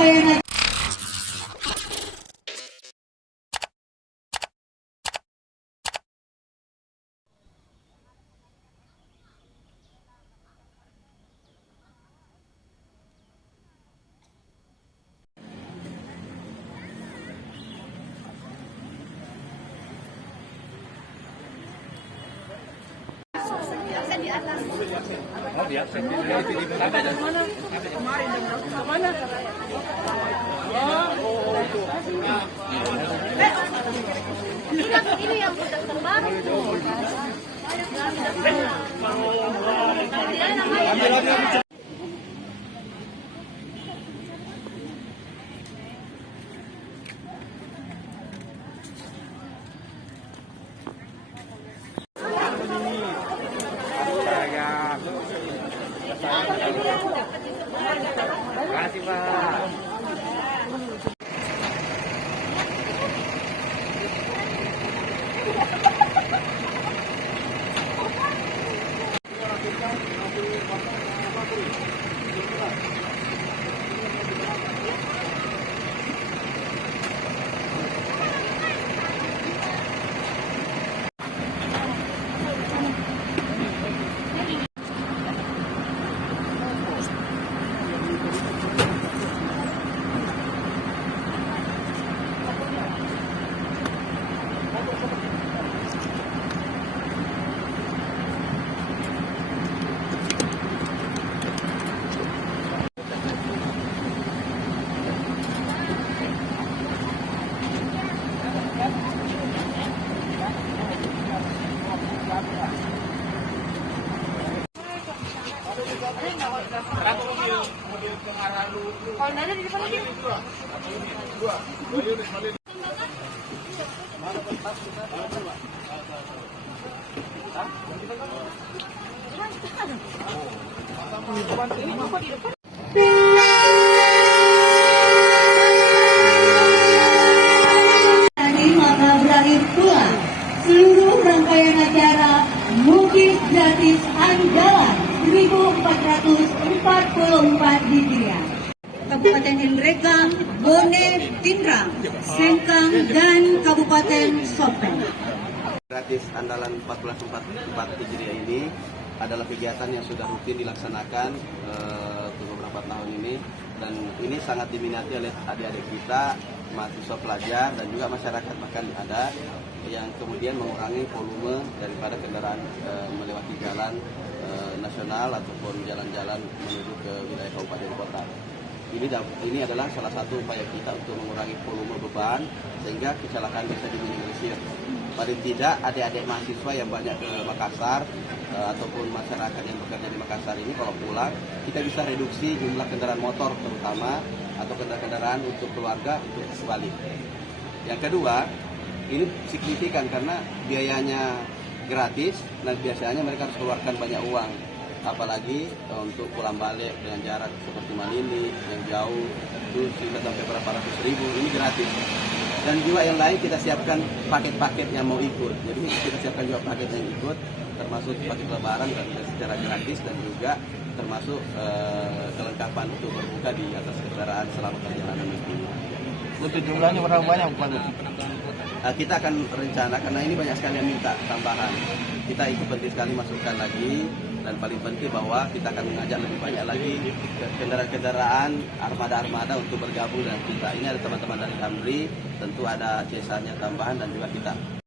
rangkaian Ini yang udah terbaru. Terima kasih, Pak. Kalau nanya di depan lagi. Tadi maka berakhir pula seluruh rangkaian acara Mudik Gratis Andalan 1444 Hijriah. Kabupaten Indreka, Bone, Tindrang, Sengkang, dan Kabupaten Sopeng. Gratis Andalan 1444 Hijriah ini adalah kegiatan yang sudah rutin dilaksanakan untuk beberapa tahun ini, dan ini sangat diminati oleh adik-adik kita, mahasiswa pelajar dan juga masyarakat, bahkan ada yang kemudian mengurangi volume daripada kendaraan melewati jalan nasional ataupun jalan-jalan menuju ke wilayah kabupaten kota. Ini adalah salah satu upaya kita untuk mengurangi volume beban sehingga kecelakaan bisa diminimalisir. Paling tidak adik-adik mahasiswa yang banyak ke Makassar ataupun masyarakat yang bekerja di Makassar ini kalau pulang kita bisa reduksi jumlah kendaraan motor terutama atau kendaraan untuk keluarga untuk balik. Yang kedua, ini signifikan karena biayanya gratis dan biasanya mereka harus keluarkan banyak uang, apalagi untuk pulang balik dengan jarak seperti Malini yang jauh itu sudah sampai berapa ratus ribu, ini gratis. Dan juga yang lain kita siapkan paket-paket yang mau ikut, jadi kita siapkan juga paket yang ikut termasuk paket lebaran dan secara gratis, dan juga termasuk kelengkapan untuk berbuka di atas kendaraan selama perjalanan itu. Untuk jumlahnya berapa banyak, Pak? Kita akan rencana, karena ini banyak sekali yang minta tambahan. Kita itu penting sekali masukkan lagi, dan paling penting bahwa kita akan mengajak lebih banyak lagi kendaraan-kendaraan armada-armada untuk bergabung dengan kita. Ini ada teman-teman dari Amri, tentu ada jasanya tambahan dan juga kita.